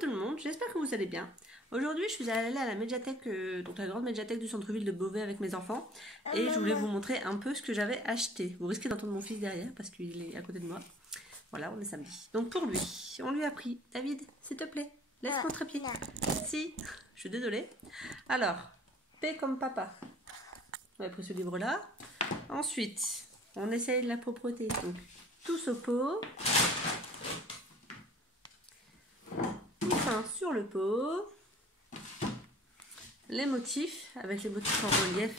tout le monde, j'espère que vous allez bien. Aujourd'hui, je suis allée à la médiathèque, donc la grande médiathèque du centre-ville de Beauvais avec mes enfants. Et je voulais vous montrer un peu ce que j'avais acheté. Vous risquez d'entendre mon fils derrière parce qu'il est à côté de moi. Voilà, on est samedi. Donc pour lui, on lui a pris, David, s'il te plaît, laisse mon trépied. Si, je suis désolée. Alors, P comme papa. On a pris ce livre-là. Ensuite, on essaye la propreté. Donc, tous au pot. Sur le pot, les motifs avec les motifs en relief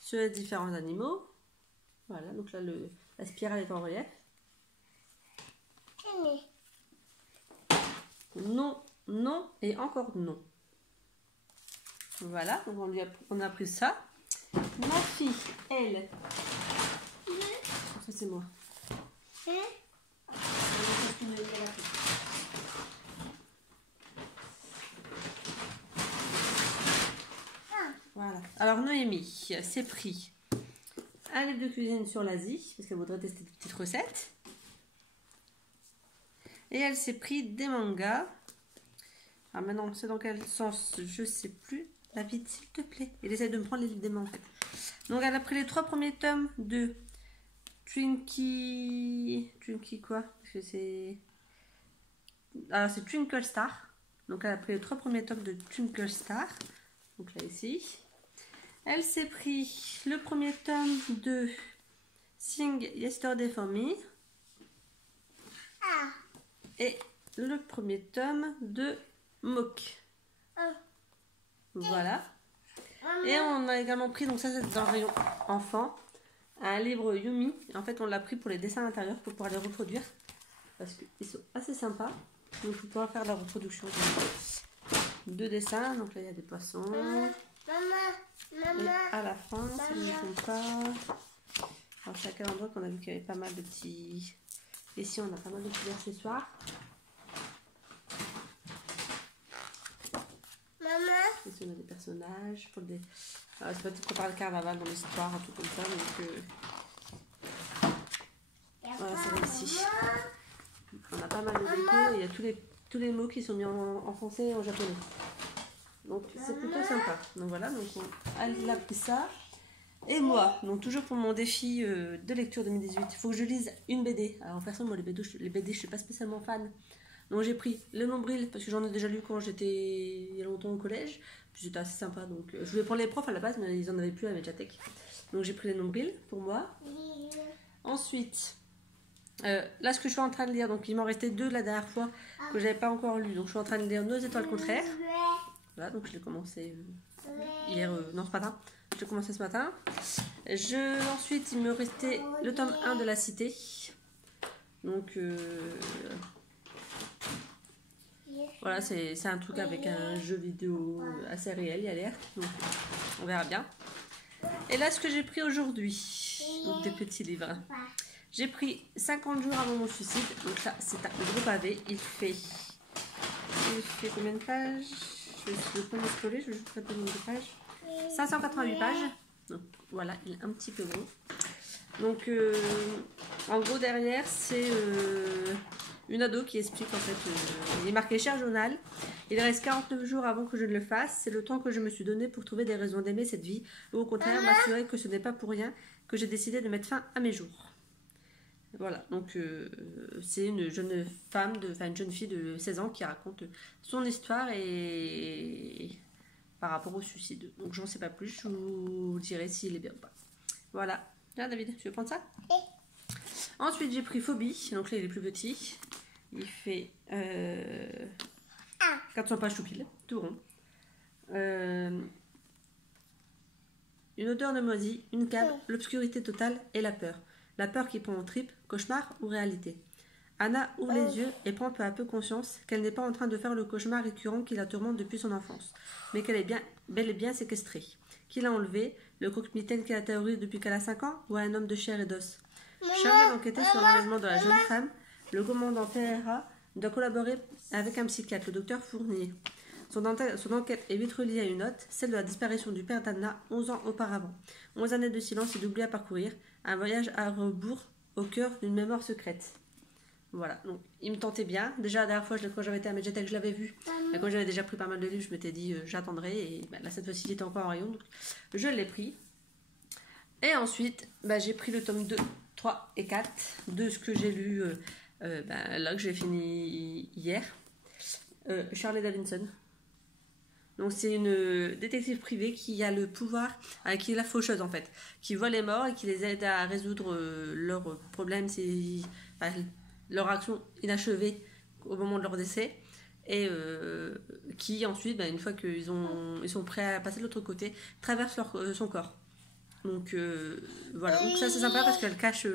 sur les différents animaux. Voilà, donc là la spirale est en relief. Non, non et encore non. Voilà, donc on a pris ça. Ma fille, elle. Ça c'est moi. Voilà. Alors Noémie s'est pris un livre de cuisine sur l'Asie, parce qu'elle voudrait tester des petites recettes. Et elle s'est pris des mangas. Ah maintenant, c'est dans quel sens? Je sais plus. David, s'il te plaît. Il essaie de me prendre les livres des mains en fait. Donc elle a pris les 3 premiers tomes de Twinkie quoi? Parce que c'est... Alors c'est Twinkle Star. Donc elle a pris les 3 premiers tomes de Twinkle Star. Donc là ici. Elle s'est pris le premier tome de Sing Yesterday for Me. Et le premier tome de Mock. Voilà. Et on a également pris, donc ça c'est dans le rayon enfant, un livre Yumi. En fait on l'a pris pour les dessins intérieurs pour pouvoir les reproduire. Parce qu'ils sont assez sympas. Donc pour pouvoir faire la reproduction de dessins. Donc là il y a des poissons. Et à la fin, si je ne me trompe pas, alors c'est à quel endroit qu'on a vu qu'il y avait pas mal de petits... Ici on a pas mal de petits accessoires. Ici on a des personnages pour des... C'est peut-être pour préparer le carnaval dans l'histoire, un truc comme ça. Donc voilà, c'est là ici. On a pas mal de déco et il y a tous les mots qui sont mis en français et en japonais. Donc c'est plutôt sympa. Donc voilà, donc elle a pris ça. Et moi, donc toujours pour mon défi de lecture 2018, il faut que je lise une BD. Alors en personne, moi les BD je ne suis pas spécialement fan. Donc j'ai pris Le Nombril parce que j'en ai déjà lu quand j'étais il y a longtemps au collège. Puis c'était assez sympa. Donc je voulais prendre les profs à la base, mais ils en avaient plus à la médiathèque. Donc j'ai pris Le Nombril pour moi. Ensuite, là ce que je suis en train de lire, donc il m'en restait 2 la dernière fois que j'avais pas encore lu. Donc je suis en train de lire Nos étoiles contraires. Voilà, donc je l'ai commencé hier, non ce matin. Je l'ai commencé ce matin. Ensuite, il me restait le tome 1 de La Cité. Donc, voilà, c'est un truc avec un jeu vidéo assez réel, il y a l'air. Donc, on verra bien. Et là, ce que j'ai pris aujourd'hui, donc des petits livres. J'ai pris 50 jours avant mon suicide. Donc ça, c'est un gros pavé. Il fait combien de pages? Je vais pas m'explorer, je vais juste faire le nombre de pages. 588 pages. Donc voilà, il est un petit peu gros. Donc en gros derrière, c'est une ado qui explique en fait, il est marqué cher journal. Il reste 49 jours avant que je ne le fasse. C'est le temps que je me suis donné pour trouver des raisons d'aimer cette vie. Ou au contraire, m'assurer que ce n'est pas pour rien que j'ai décidé de mettre fin à mes jours. Voilà, donc c'est une jeune femme, une jeune fille de 16 ans qui raconte son histoire et par rapport au suicide. Donc j'en sais pas plus, je vous dirai s'il est bien ou pas. Voilà, là David, tu veux prendre ça? Ensuite j'ai pris Phobie, donc là il est plus petit. Il fait 400 pages tout pile, tout rond. Une odeur de moisi, une cave, l'obscurité totale et la peur. La peur qui prend en tripes, cauchemar ou réalité. Anna ouvre les yeux et prend peu à peu conscience qu'elle n'est pas en train de faire le cauchemar récurrent qui la tourmente depuis son enfance, mais qu'elle est bel et bien séquestrée. Qui l'a enlevée? Le croque-mitaine qui la terrorise depuis qu'elle a 5 ans ou un homme de chair et d'os? Chargé d'enquêter sur l'enlèvement de la jeune femme, le commandant Pereira doit collaborer avec un psychiatre, le docteur Fournier. Son enquête est vite reliée à une note, celle de la disparition du père d'Anna 11 ans auparavant. 11 années de silence et d'oubli à parcourir, un voyage à rebours au cœur d'une mémoire secrète. Voilà, donc il me tentait bien. Déjà la dernière fois quand j'avais été à Mediatek, je l'avais vu. Et quand j'avais déjà pris pas mal de livres, je m'étais dit j'attendrai. Et là cette fois-ci il était encore en rayon, donc je l'ai pris. Et ensuite j'ai pris le tome 2, 3 et 4 de ce que j'ai lu là que j'ai fini hier. Shirley Davidson. Donc c'est une détective privée qui a le pouvoir, qui est la faucheuse en fait, qui voit les morts et qui les aide à résoudre leurs problèmes, leur action inachevée au moment de leur décès, et qui ensuite, une fois qu'ils sont prêts à passer de l'autre côté, traverse son corps. Donc voilà, donc ça c'est sympa parce qu'elle cache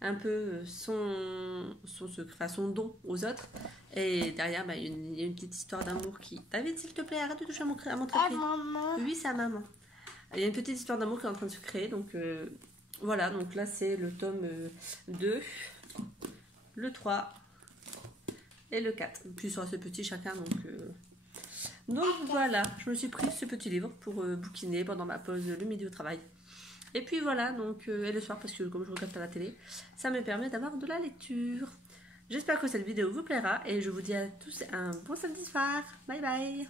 un peu son don aux autres. Et derrière, il y a une petite histoire d'amour qui... David, s'il te plaît, arrête de toucher à mon trépied. Oui, c'est à maman. Il y a une petite histoire d'amour qui est en train de se créer. Donc voilà, donc là c'est le tome 2, le 3 et le 4. Puis sur assez petit chacun, donc voilà, je me suis pris ce petit livre pour bouquiner pendant ma pause le midi au travail. Et puis voilà, donc et le soir, parce que comme je regarde à la télé, ça me permet d'avoir de la lecture. J'espère que cette vidéo vous plaira et je vous dis à tous un bon samedi soir. Bye bye.